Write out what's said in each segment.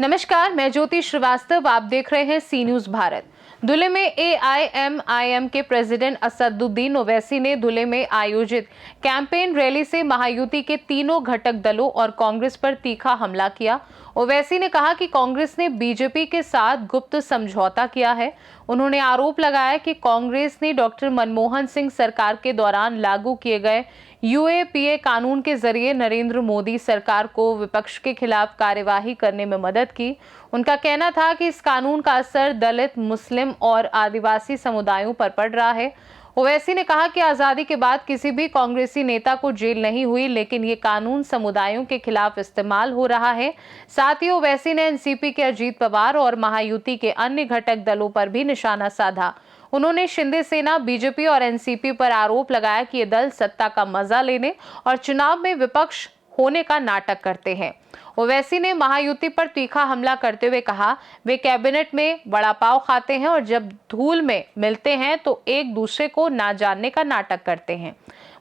नमस्कार, मैं ज्योति श्रीवास्तव। आप देख रहे हैं सी न्यूज भारत। धुले में AIMIM के प्रेसिडेंट असदुद्दीन ओवैसी ने धुले में आयोजित कैंपेन रैली से महायुति के तीनों घटक दलों और कांग्रेस पर तीखा हमला किया। ओवैसी ने कहा कि कांग्रेस ने बीजेपी के साथ गुप्त समझौता किया है। उन्होंने आरोप लगाया कि कांग्रेस ने डॉक्टर मनमोहन सिंह सरकार के दौरान लागू किए गए UAPA कानून के जरिए नरेंद्र मोदी सरकार को विपक्ष के खिलाफ कार्यवाही करने में मदद की। उनका कहना था कि इस कानून का असर दलित, मुस्लिम और आदिवासी समुदायों पर पड़ रहा है। ओवैसी ने कहा कि आजादी के बाद किसी भी कांग्रेसी नेता को जेल नहीं हुई, लेकिन ये कानून समुदायों के खिलाफ इस्तेमाल हो रहा है। साथ ही ओवैसी ने NCP के अजीत पवार और महायुति के अन्य घटक दलों पर भी निशाना साधा। उन्होंने शिंदे सेना, बीजेपी और NCP पर आरोप लगाया कि ये दल सत्ता का मजा लेने और चुनाव में विपक्ष होने का नाटक करते हैं। ओवैसी ने महायुति पर तीखा हमला करते हुए कहा, वे कैबिनेट में वड़ा पाव खाते हैं और जब धूल में मिलते हैं तो एक दूसरे को ना जानने का नाटक करते हैं।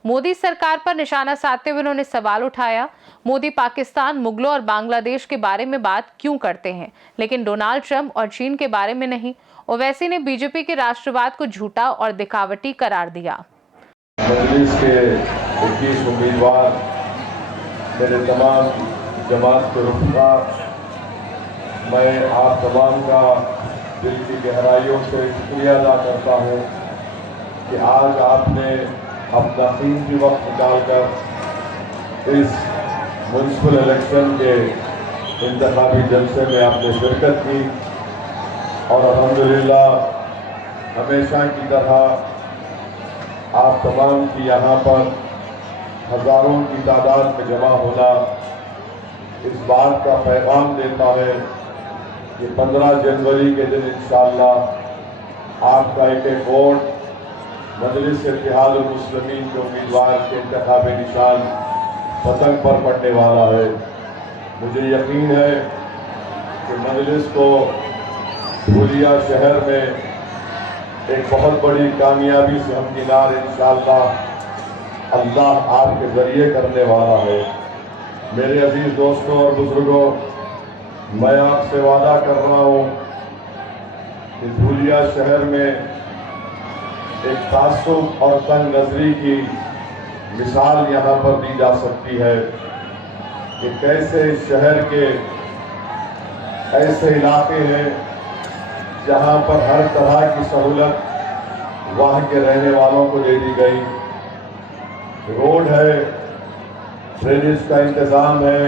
मोदी सरकार पर निशाना साधते हुए उन्होंने सवाल उठाया, मोदी पाकिस्तान, मुगलों और बांग्लादेश के बारे में बात क्यों करते हैं, लेकिन डोनाल्ड ट्रंप और चीन के बारे में नहीं। ओवैसी ने बीजेपी के राष्ट्रवाद को झूठा और दिखावटी करार दिया। मजलिस के 21 उम्मीदवार, मेरे तमाम जमात के रुखा, मैं आप तमाम का दिल की गहराइयों से शुक्रिया अदा करता हूँ कि आज आपने अपना कीमती वक्त निकालकर इस म्युनिसिपल इलेक्शन के इंतखाबी जलसे में आपने शिरकत की और अल्हम्दुलिल्लाह हमेशा की तरह आप तमाम की यहाँ पर हज़ारों की तादाद में जमा होना इस बात का पैगाम देता है कि 15 जनवरी के दिन इंशाअल्लाह आपका एक वोट मजलिस इत्तेहादुल मुस्लिमीन के उम्मीदवार के इंतखाबी निशान पतंग पर पड़ने वाला है। मुझे यकीन है कि मजलिस को धुलिया शहर में एक बहुत बड़ी कामयाबी से हमकिनार इंशाअल्लाह अल्लाह आपके ज़रिए करने वाला है। मेरे अजीज़ दोस्तों और बुजुर्गों, मैं आपसे वादा कर रहा हूँ कि धुलिया शहर में एक तासुब और तंग नजरी की मिसाल यहाँ पर दी जा सकती है कि कैसे शहर के ऐसे इलाके हैं जहाँ पर हर तरह की सहूलत वहाँ के रहने वालों को दे दी गई। रोड है, ड्रेनेज का इंतज़ाम है,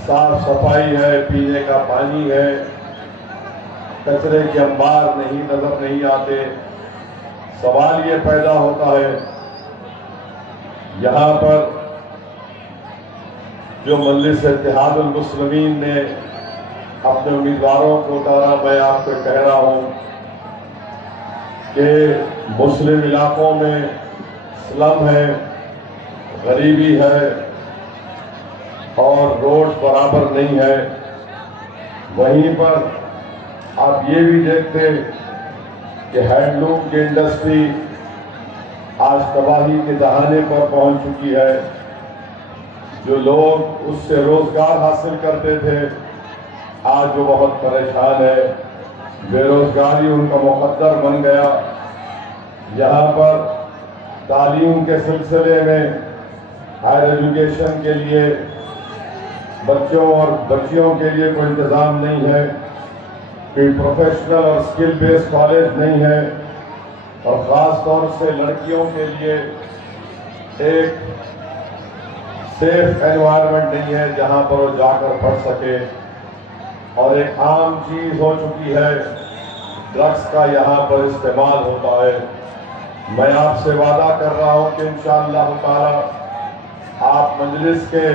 साफ सफाई है, पीने का पानी है, कचरे के अंबार नज़र नहीं आते। सवाल ये पैदा होता है, यहाँ पर जो मजलिस इत्तेहादुल मुस्लिमीन ने अपने उम्मीदवारों को उतारा, मैं आपको कह रहा हूँ कि मुस्लिम इलाकों में स्लम है, गरीबी है और रोड बराबर नहीं है। वहीं पर आप ये भी देखते कि हैंडलूम की इंडस्ट्री आज तबाही के दहाने पर पहुंच चुकी है। जो लोग उससे रोजगार हासिल करते थे आज वो बहुत परेशान है, बेरोजगारी उनका मुकद्दर बन गया। यहाँ पर तालीम के सिलसिले में हायर एजुकेशन के लिए बच्चों और बच्चियों के लिए कोई इंतज़ाम नहीं है, कोई प्रोफेशनल और स्किल बेस्ड कॉलेज नहीं है और ख़ास तौर से लड़कियों के लिए एक सेफ एनवायरनमेंट नहीं है जहाँ पर वो जाकर पढ़ सके। और एक आम चीज़ हो चुकी है, ड्रग्स का यहाँ पर इस्तेमाल होता है। मैं आपसे वादा कर रहा हूँ कि इंशाअल्लाह ताला आप मजलिस के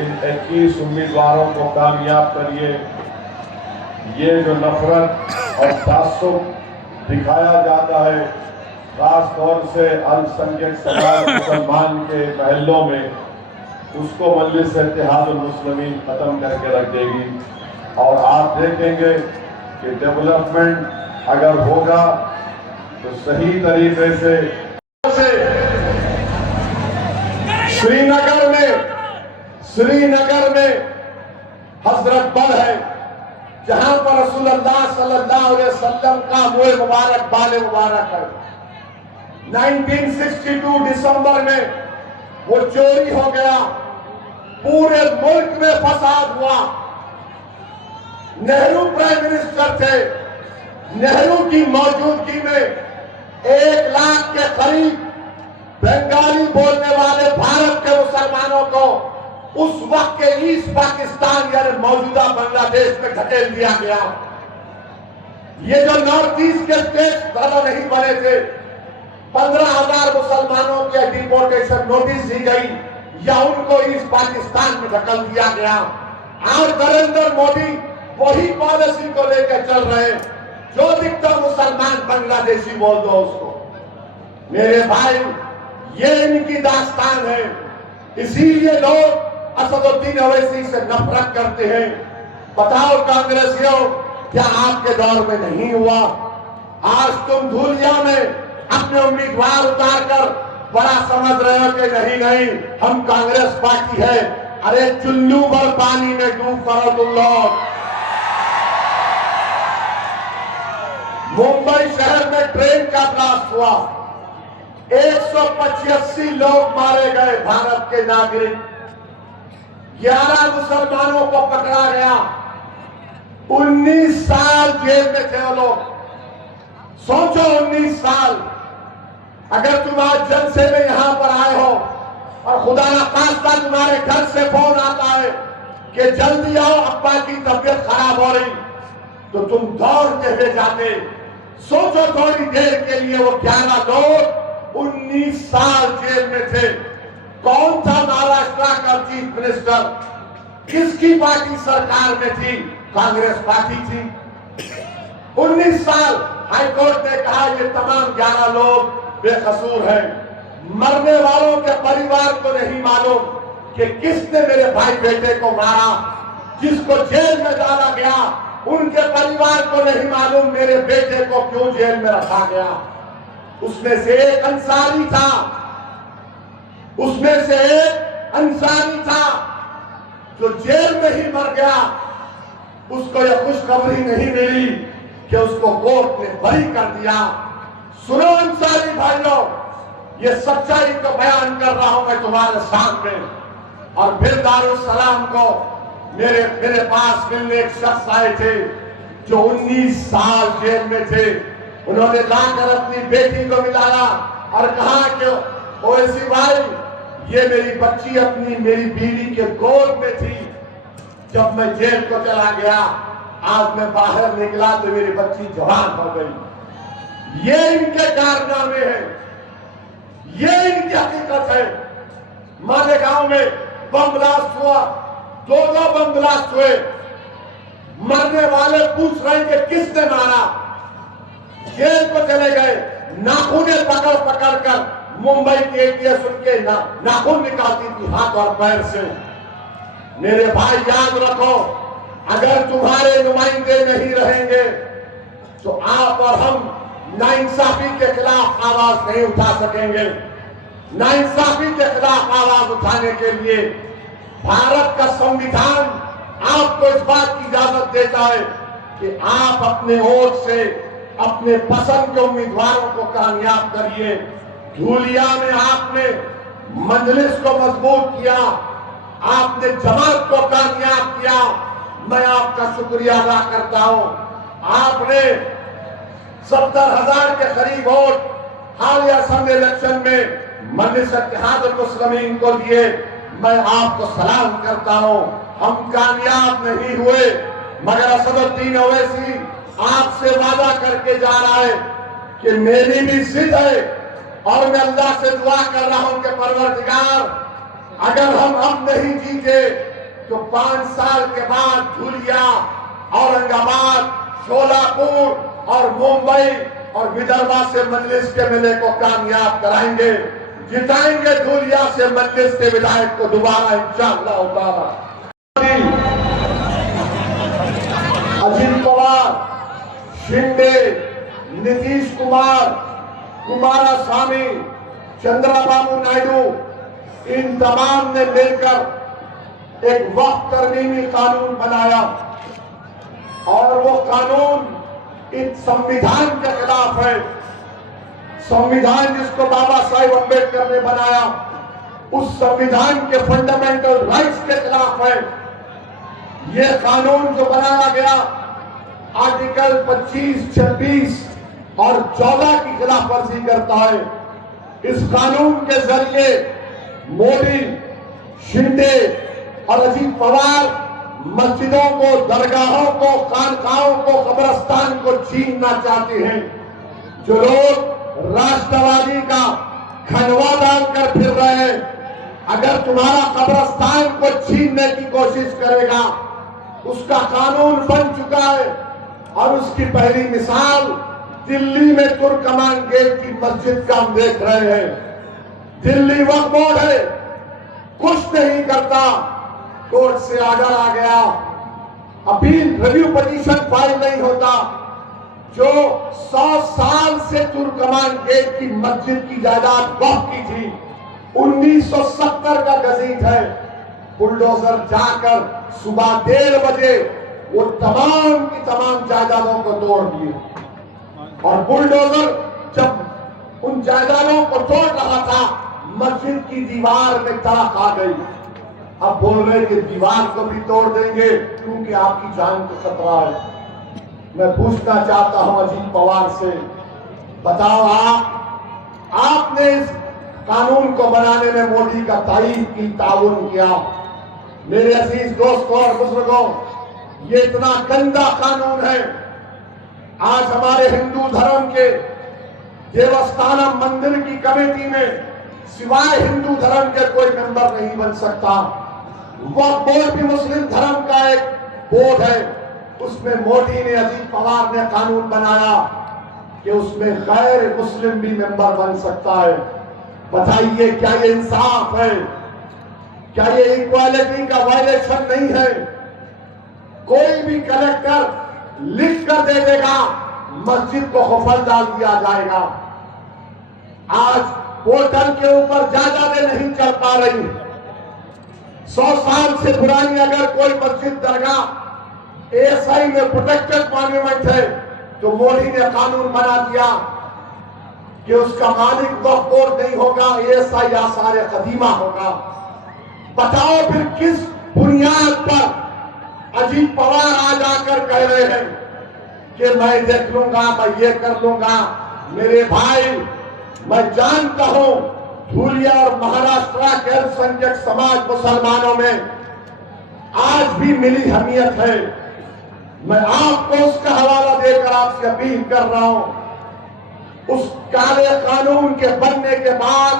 इन 21 उम्मीदवारों को कामयाब करिए। ये जो नफरत और तासुब दिखाया जाता है, खास तौर से अल्पसंख्यक समाज मुसलमान के महलों में, उसको मजलिस इत्तेहादुल मुस्लिमीन ख़त्म करके रख देगी। और आप देखेंगे कि डेवलपमेंट अगर होगा तो सही तरीके से श्रीनगर में हजरत बल है, जहां पर रसूलुल्लाह सल्लल्लाहु अलैहि वसल्लम का मुँह मुबारक बाल मुबारक है। 1962 दिसंबर में वो चोरी हो गया, पूरे मुल्क में फसाद हुआ। नेहरू प्राइम मिनिस्टर थे, नेहरू की मौजूदगी में 1 लाख के करीब बंगाली बोलने वाले भारत के मुसलमानों को उस वक्त के ईस्ट पाकिस्तान यानी मौजूदा बांग्लादेश में धकेल दिया गया। ये जो नॉर्थ ईस्ट के स्टेट ज्यादा नहीं बने थे, 15,000 मुसलमानों के डिपोर्टेशन नोटिस दी गई या उनको ईस्ट पाकिस्तान में धकेल दिया गया। आज नरेंद्र मोदी वही पॉलिसी को लेकर चल रहे, जो दिखता मुसलमान बांग्लादेशी बोल दो उसको। मेरे भाई, ये इनकी दास्तान है, इसीलिए लोग असदुद्दीन ओवैसी से नफरत करते हैं। बताओ कांग्रेसियों, क्या आपके दौर में नहीं हुआ? आज तुम धूलिया में अपने उम्मीदवार उतारकर बड़ा समझ रहे हो कि नहीं हम कांग्रेस पार्टी है। अरे चुल्लू भर पानी में डूब पड़ो तुम लोग। मुंबई शहर में ट्रेन का ब्लास्ट हुआ, 185 लोग मारे गए भारत के नागरिक, 11 मुसलमानों को पकड़ा गया, 19 साल जेल में थे वो लोग। सोचो 19 साल। अगर तुम आज जलसे में यहां पर आए हो और खुदा ना खास्ता तुम्हारे घर से फोन आता है कि जल्दी आओ, अब्बा की तबीयत खराब हो रही, तो तुम दौड़ते हुए जाते। सोचो थोड़ी देर के लिए वो 11 लोग 19 साल जेल में थे। कौन था महाराष्ट्र का चीफ मिनिस्टर? किसकी पार्टी सरकार में थी? कांग्रेस पार्टी थी। 19 साल हाईकोर्ट ने कहा ये तमाम 11 लोग बेकसूर हैं। मरने वालों के परिवार को नहीं मालूम कि किसने मेरे भाई बेटे को मारा। जिसको जेल में डाला गया उनके परिवार को नहीं मालूम मेरे बेटे को क्यों जेल में रखा गया। उसमें से एक अंसारी था, उसमें से एक अंसारी था जो जेल में ही मर गया। उसको यह खुशखबरी नहीं मिली कि उसको कोर्ट ने बरी कर दिया। सुनो अंसारी भाइयों, ये सच्चाई को बयान कर रहा हूं मैं तुम्हारे सामने। और फिर दारुसलाम को मेरे पास मिलने एक शख्स आए थे जो 19 साल जेल में थे। उन्होंने लाकर अपनी बेटी को मिलाया और कहा कि ओवैसी भाई, ये मेरी बच्ची मेरी बीवी के गोद में थी जब मैं जेल को चला गया। आज मैं बाहर निकला तो मेरी बच्ची जवान हो गई। ये इनके कारनामे हैं, ये इनकी हकीकत है। मालेगांव में बम ब्लास्ट हुआ, 2 बम ब्लास्ट हुए। मरने वाले पूछ रहे हैं कि किसने मारा। जेल को चले गए, नाखूने पकड़ पकड़ कर मुंबई के एटीएस उनके नाखून निकालती थी हाथ और पैर से। मेरे भाई याद रखो, अगर तुम्हारे नुमाइंदे नहीं रहेंगे तो आप और हम नाइंसाफी के खिलाफ आवाज नहीं उठा सकेंगे। नाइंसाफी के खिलाफ आवाज उठाने के लिए भारत का संविधान आपको इस बात की इजाजत देता है कि आप अपने वोट से अपने पसंद के उम्मीदवारों को कामयाब करिए। धूलिया में आपने मजलिस को मजबूत किया, आपने जमात को कामयाब किया, मैं आपका शुक्रिया अदा करता हूं। आपने 70,000 के करीब वोट हालिया असेंबली इलेक्शन में मजलिस इत्तेहादुल मुस्लिमीन को दिए, मैं आपको सलाम करता हूं। हम कामयाब नहीं हुए, मगर असदुद्दीन ओवैसी आपसे वादा करके जा रहा है कि मेरी भी जिद है और मैं अल्लाह से दुआ कर रहा हूं कि परवरदिगार, अगर हम अब नहीं जीते तो 5 साल के बाद धुलिया, औरंगाबाद, शोलापुर और मुंबई और विदर्भा से मजलिस के मेले को कामयाब कराएंगे, जिताएंगे धुलिया से मजलिस के विधायक को दोबारा इंशाअल्लाह ताला। अजित पवार, शिंदे, नीतीश कुमार, कुमारस्वामी, चंद्रबाबू नायडू, इन तमाम ने मिलकर एक वक्फ तरमीमी कानून बनाया और वो कानून इस संविधान के खिलाफ है। संविधान जिसको बाबा साहेब अम्बेडकर ने बनाया उस संविधान के फंडामेंटल राइट्स के खिलाफ है। ये कानून जो बनाया गया आर्टिकल 25, 26 और 14 की खिलाफ वर्जी करता है। इस कानून के जरिए मोदी, शिंदे और अजीत पवार मस्जिदों को, दरगाहों को, खानकाहों को, कब्रिस्तान को छीनना चाहते हैं। जो लोग राष्ट्रवादी का खनवा डालकर फिर रहे हैं, अगर तुम्हारा कब्रिस्तान को छीनने की कोशिश करेगा, उसका कानून बन चुका है। और उसकी पहली मिसाल दिल्ली में तुर्कमान गेट की मस्जिद का हम देख रहे हैं। दिल्ली वक्फ बोर्ड है, कुछ नहीं करता, कोर्ट से ऑर्डर आ गया, अपील रिव्यू पिटीशन फाइल नहीं होता। जो 100 साल से तुर्कमान गेट की मस्जिद की जायदाद वक्फ की थी, 1970 का गजीट है। बुलडोजर जाकर सुबह 1:30 बजे वो तमाम की तमाम जायदादों को तोड़ दिए। और बुलडोजर जब उन जायदादों को तोड़ रहा था, मस्जिद की दीवार में तड़क आ गई। अब बोल रहे कि दीवार को भी तोड़ देंगे क्योंकि आपकी जान को खतरा है। मैं पूछना चाहता हूं अजीत पवार से, बताओ आपने इस कानून को बनाने में मोदी का तारीफ की, ताउन किया। मेरे अजीज दोस्तों और बुजुर्गों, ये इतना गंदा कानून है। आज हमारे हिंदू धर्म के देवस्थानम मंदिर की कमेटी में सिवाय हिंदू धर्म के कोई मेंबर नहीं बन सकता। वह बोर्ड भी मुस्लिम धर्म का एक बोर्ड है। उसमें मोदी ने, अजीत पवार ने कानून बनाया कि उसमें गैर मुस्लिम भी मेंबर बन सकता है। बताइए, क्या ये इंसाफ है? क्या ये इक्वालिटी का वायलेशन नहीं है? कोई भी कलेक्टर लिख कर दे देगा, मस्जिद को खफल डाल दिया जाएगा। आज पोर्टल के ऊपर जायदादें नहीं चल पा रही। 100 साल से पुरानी अगर कोई मस्जिद, दरगाह एएसआई में प्रोटेक्टेड मॉन्यूमेंट है, तो मोदी ने कानून बना दिया कि उसका मालिक वक्फ बोर्ड नहीं होगा, एएसआई आसार कदीमा होगा। बताओ फिर किस बुनियाद पर अजीत पवार आज आकर कह रहे हैं कि मैं देख लूंगा, मैं ये कर लूंगा। मेरे भाई, मैं जानता हूं धूलिया और महाराष्ट्र के अल्पसंख्यक समाज मुसलमानों में आज भी मिली हमीयत है। मैं आपको उसका हवाला देकर आपसे अपील कर रहा हूं। उस काले कानून के बनने के बाद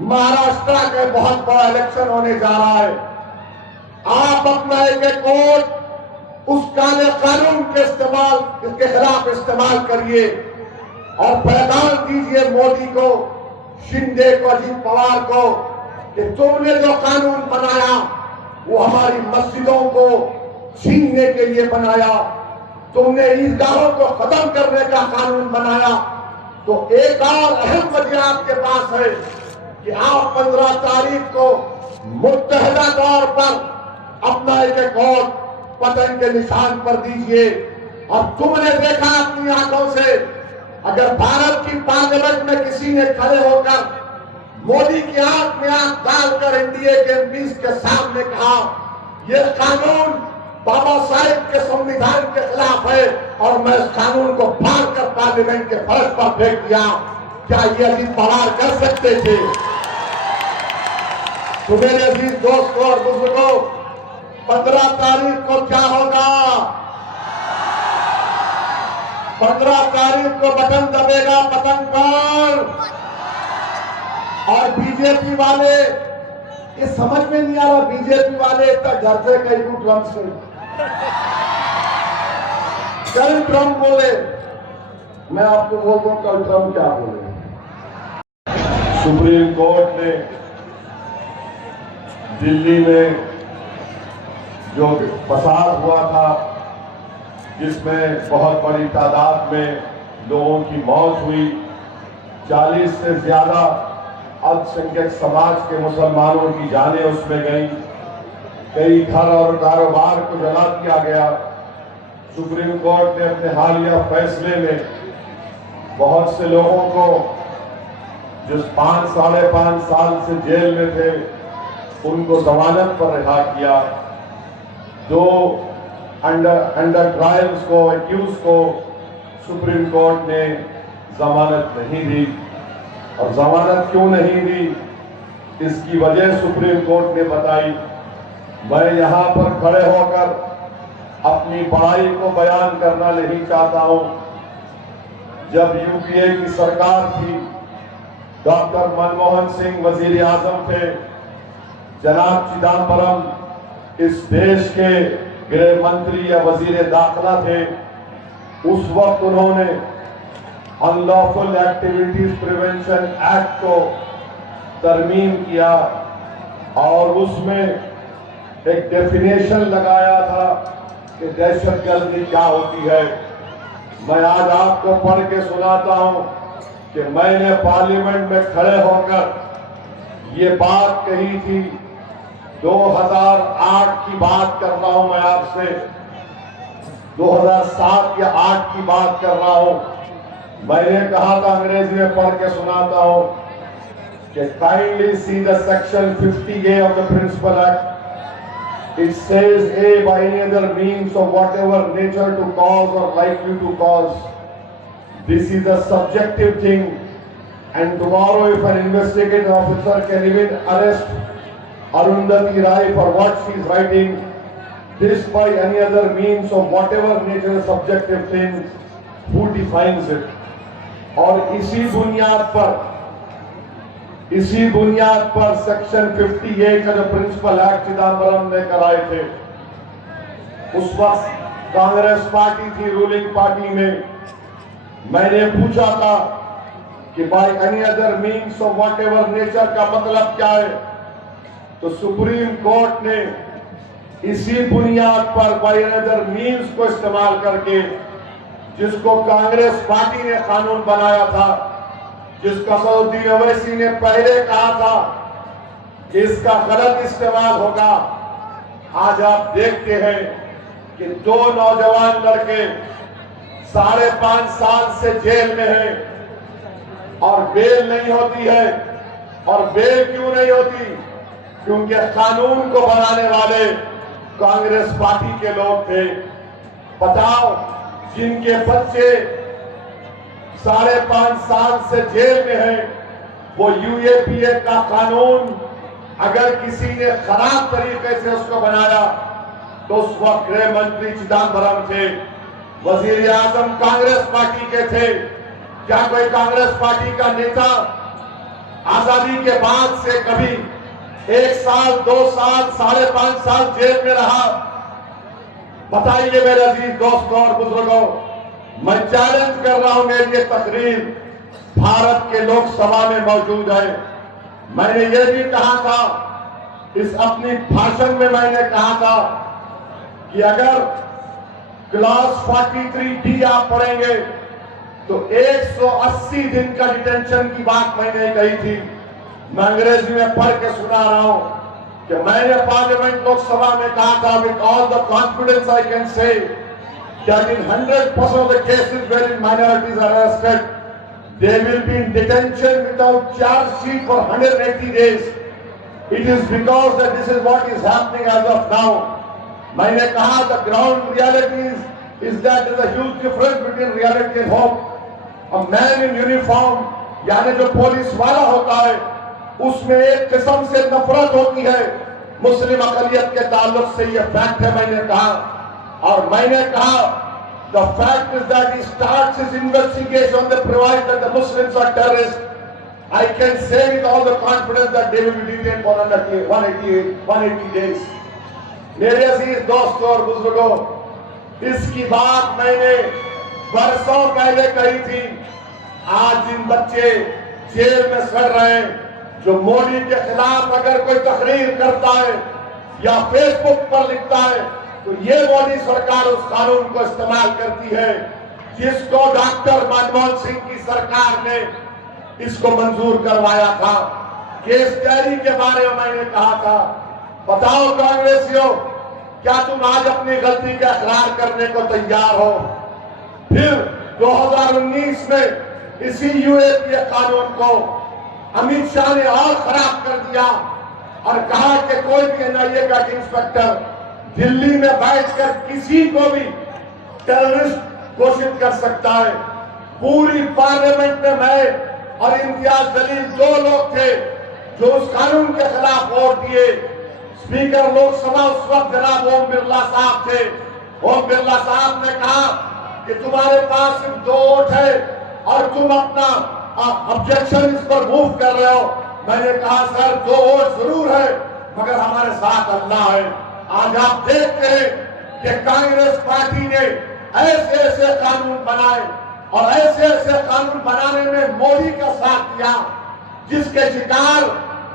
महाराष्ट्र का बहुत बड़ा इलेक्शन होने जा रहा है। आप अपना एक वोट उस काले कानून के इसके खिलाफ इस्तेमाल करिए और पैगाम दीजिए मोदी को, शिंदे को, अजीत पवार को कि तुमने जो कानून बनाया वो हमारी मस्जिदों को छीनने के लिए बनाया। तुमने ईदगाहों को खत्म करने का कानून बनाया। तो एक और अहम वजह आपके पास है कि आप 15 तारीख को मुत्तहदा तौर पर अपना एक वोट पतन के निशान पर दीजिए। और तुमने देखा अपनी आंखों से, अगर भारत की पार्लियामेंट में किसी ने खड़े होकर मोदी की आंख में आंख डालकर एनडीए के एमपीज के सामने कहा यह कानून बाबा साहेब के संविधान के खिलाफ है और मैं इस कानून को फाड़ कर पार्लियामेंट के फर्श पर फेंक दिया, क्या ये अजीत पवार कर सकते थे? तो मेरे अजीज दोस्तों और बुजुर्गों, 15 तारीख को क्या होगा? 15 तारीख को बटन दबेगा पतन पर। और बीजेपी वाले, ये समझ में नहीं आ रहा, बीजेपी वाले इतना डरते कहीं ट्रंप से। कल ट्रंप बोले, मैं आपको बोलता हूं कल ट्रंप क्या बोले। सुप्रीम कोर्ट ने दिल्ली में जो फसाद हुआ था, जिसमें बहुत बड़ी तादाद में लोगों की मौत हुई, 40 से ज्यादा अल्पसंख्यक समाज के मुसलमानों की जानें उसमें गई। कई घर और कारोबार को जला दिया गया। सुप्रीम कोर्ट ने अपने हालिया फैसले में बहुत से लोगों को जो 5-5.5 साल से जेल में थे उनको जमानत पर रिहा किया। दो अंडर ट्रायल्स को, एक्यूज को सुप्रीम कोर्ट ने जमानत नहीं दी। और जमानत क्यों नहीं दी, इसकी वजह सुप्रीम कोर्ट ने बताई। मैं यहां पर खड़े होकर अपनी बड़ाई को बयान करना नहीं चाहता हूं। जब यूपीए की सरकार थी, डॉक्टर मनमोहन सिंह वजीर आजम थे, जनाब चिदम्बरम इस देश के गृह मंत्री या वजीर दाखिला थे। उस वक्त उन्होंने अनलॉफुल एक्टिविटीज प्रिवेंशन एक्ट को तरमीम किया और उसमें एक डेफिनेशन लगाया था कि दहशतगर्दी क्या होती है। मैं आज आपको पढ़ के सुनाता हूं कि मैंने पार्लियामेंट में खड़े होकर ये बात कही थी। 2008 की बात कर रहा हूं मैं आपसे, 2007 या 8 की बात कर रहा हूं। मैंने कहा था, अंग्रेजी में पढ़ के सुनाता हूं कि kindly see the section 50A of the Principal Act. It says A by any other means of whatever nature to cause or likely to cause. This is a subjective thing, and tomorrow if an investigating officer can even arrest Arundhati Rai for what she is writing, this by any other means of whatever nature is subjective thing, who defines it? और इसी बुनियाद पर section 50A का जो principal act Chidambaram ने कराए थे, उस वक्त कांग्रेस पार्टी थी रूलिंग पार्टी में। मैंने पूछा था कि by any other means of what ever nature का मतलब क्या है, तो सुप्रीम कोर्ट ने इसी बुनियाद पर बाय एनी अदर मीन्स को इस्तेमाल करके, जिसको कांग्रेस पार्टी ने कानून बनाया था, जिसका असदुद्दीन ओवैसी ने पहले कहा था कि इसका गलत इस्तेमाल होगा। आज आप देखते हैं कि 2 नौजवान लड़के 5.5 साल से जेल में हैं और बेल नहीं होती है। और बेल क्यों नहीं होती? क्योंकि कानून को बनाने वाले कांग्रेस पार्टी के लोग थे। बताओ, जिनके बच्चे 5.5 साल से जेल में हैं, वो यूएपीए का कानून अगर किसी ने खराब तरीके से उसको बनाया तो उस वक्त गृह मंत्री चिदम्बरम थे, वजीर आजम कांग्रेस पार्टी के थे। क्या कोई कांग्रेस पार्टी का नेता आजादी के बाद से कभी 1 साल, 2 साल, 5.5 साल जेल में रहा? बताइए मेरे अजीज दोस्तों और बुजुर्गों। मैं चैलेंज कर रहा हूं, मेरी ये तकरीर भारत के लोकसभा में मौजूद है। मैंने ये भी कहा था, इस अपनी भाषण में मैंने कहा था कि अगर क्लॉज 43D आप पढ़ेंगे तो 180 दिन का डिटेंशन की बात मैंने कही थी। मैं अंग्रेजी में पढ़ के सुना रहा हूं कि मैंने पार्लियामेंट लोकसभा में कहा था, with all the confidence I can say that in 100% of the cases wherein minorities are arrested, they will be in detention without charge sheet for 180 days. It is because that this is what is happening as of now. मैंने कहा the ground reality is that there is a huge difference between reality and hope. A man in uniform, यानी जो police वाला होता है, उसमें एक किस्म से नफरत होती है मुस्लिम अकलियत के ताल्लुक से। ये फैक्ट है, मैंने कहा। और मैंने कहा the fact is that he starts his investigation on the premise that the Muslims are terrorists. I can say with all the confidence that they will be detained for 180 days. मेरे अजीज दोस्तों और बुजुर्गों, इसकी बात मैंने बरसों पहले कही थी। आज जिन बच्चे जेल में सड़ रहे हैं, जो मोदी के खिलाफ अगर कोई तकरीर करता है या फेसबुक पर लिखता है, तो ये मोदी सरकार उस कानून को इस्तेमाल करती है जिसको डॉक्टर मनमोहन सिंह की सरकार ने इसको मंजूर करवाया था। केस डायरी के बारे में मैंने कहा था बताओ कांग्रेसियों, क्या तुम आज अपनी गलती का इकरार करने को तैयार हो? फिर 2019 में इसी यूएपीए कानून को अमित शाह ने और खराब कर दिया और कहा कि कोई भी एनआईए का इंस्पेक्टर दिल्ली में बैठकर किसी को भी टेररिस्ट घोषित कर सकता है। पूरी पार्लियामेंट में मैं और इम्तियाज जलील 2 लोग थे जो उस कानून के खिलाफ वोट दिए। स्पीकर लोकसभा उस वक्त जनाब ओम बिरला साहब थे। ओम बिरला साहब ने कहा कि तुम्हारे पास सिर्फ 2 वोट है और तुम अपना ऑब्जेक्शन इस पर मूव कर रहे हो। मैंने कहा सर 2 वोट जरूर है मगर हमारे साथ अल्लाह है। आज आप देखते हैं कि कांग्रेस पार्टी ने ऐसे ऐसे कानून बनाए और ऐसे ऐसे कानून बनाने में मोदी का साथ दिया जिसके शिकार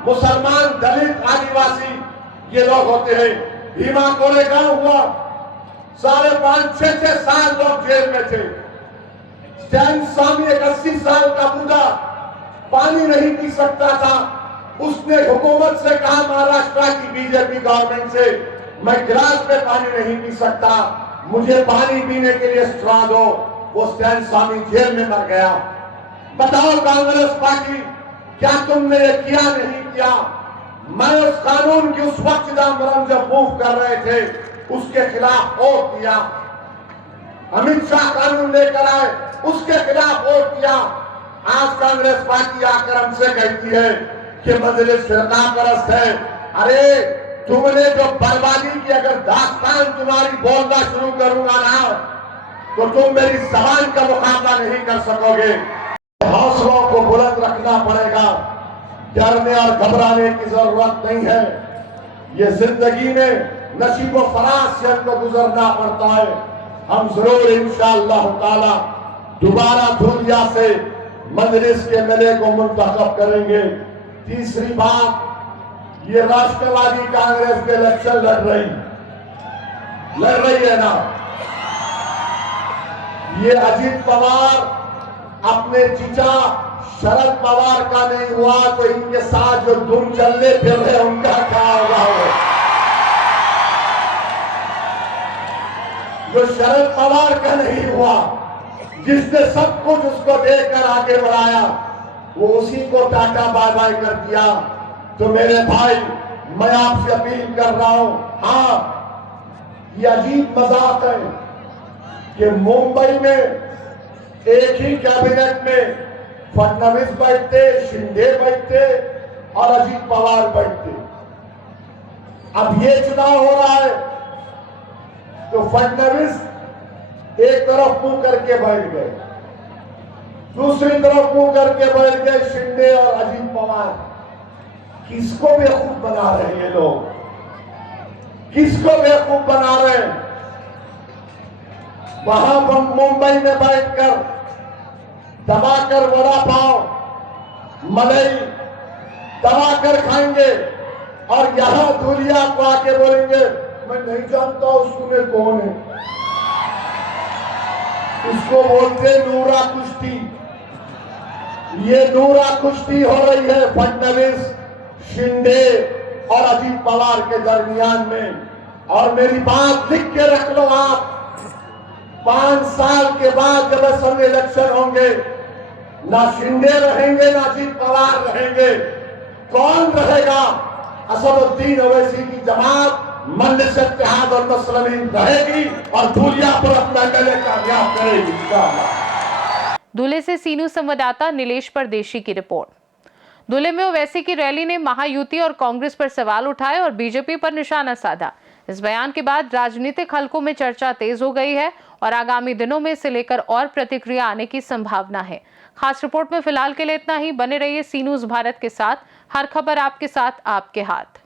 मुसलमान, दलित, आदिवासी ये लोग होते हैं। भीमा कोरेगांव हुआ, 5.5-6 साल लोग जेल में थे। स्टैन स्वामी एक 80 साल का बूढ़ा पानी नहीं पी सकता था। उसने हुकूमत से कहा, महाराष्ट्र की बीजेपी गवर्नमेंट से, मैं गिलास में पानी नहीं पी सकता, मुझे पानी पीने के लिए स्ट्रॉ दो। वो स्टैन स्वामी जेल में मर गया। बताओ कांग्रेस पार्टी, क्या तुमने ये किया नहीं किया? मैं उस कानून की उस वक्त चिदम्बरम जब मूव कर रहे थे उसके खिलाफ वोट दिया। अमित शाह कानून लेकर आए, उसके खिलाफ वोट दिया। आज कांग्रेस पार्टी आकर हमसे कहती है कि मजलिस फिरका परस्त है। अरे तुमने जो बर्बादी की अगर दास्तान तुम्हारी बोलना शुरू करूंगा ना तो तुम मेरी जबान का मुकाबला नहीं कर सकोगे। हौसलों को बुलंद रखना पड़ेगा, डरने और घबराने की जरूरत नहीं है। ये जिंदगी में नसीबो फराज से हमको गुजरना पड़ता है। हम जरूर इंशाअल्लाह ताला दोबारा धूलिया से मजलिस के मेले को मुंतखब करेंगे। तीसरी बात, ये राष्ट्रवादी कांग्रेस के इलेक्शन लड़ रही है ना। ये अजीत पवार अपने चीचा शरद पवार का नहीं हुआ तो इनके साथ जो धूम चलने फिर रहे उनका क्या होगा? जो शरद पवार का नहीं हुआ, जिसने सब कुछ उसको देकर आगे बढ़ाया, वो उसी को टाटा बाय बाय कर दिया। तो मेरे भाई, मैं आपसे अपील कर रहा हूं, हाँ ये अजीब मजाक है कि मुंबई में एक ही कैबिनेट में फडणवीस बैठते, शिंदे बैठते और अजीत पवार बैठते। अब ये चुनाव हो रहा है तो फडणवीस एक तरफ मुंह करके बैठ गए, दूसरी तरफ मुंह करके बैठ गए शिंदे और अजीत पवार। किसको बेवकूफ बना रहे हैं ये लोग? किसको बेवकूफ बना रहे हैं? वहां मुंबई में बैठकर दबाकर वड़ा पाव, मलाई दबाकर खाएंगे और यहां धुलिया को आके बोलेंगे मैं नहीं जानता उसमें कौन है। उसको बोलते नूरा कुश्ती। ये नूरा कुश्ती हो रही है फडणवीस, शिंदे और अजीत पवार के दरमियान में। और मेरी बात लिख के रख लो आप, 5 साल के बाद जब असम इलेक्शन होंगे, ना शिंदे रहेंगे ना अजीत पवार रहेंगे। कौन रहेगा? असदुद्दीन ओवैसी की जमात मजलिस इत्तेहाद और मुस्लिमीन रहेगी और धूलिया पर अपना गले कामयाब करेगी। दूल्हे से सीनू संवाददाता नीलेश परदेशी की रिपोर्ट। दूल्हे में ओवैसी की रैली ने महायुति और कांग्रेस पर सवाल उठाए और बीजेपी पर निशाना साधा। इस बयान के बाद राजनीतिक हलकों में चर्चा तेज हो गई है और आगामी दिनों में इसे लेकर और प्रतिक्रिया आने की संभावना है। खास रिपोर्ट में फिलहाल के लिए इतना ही। बने रहिए सी न्यूज़ भारत के साथ। हर खबर आपके साथ, आपके हाथ।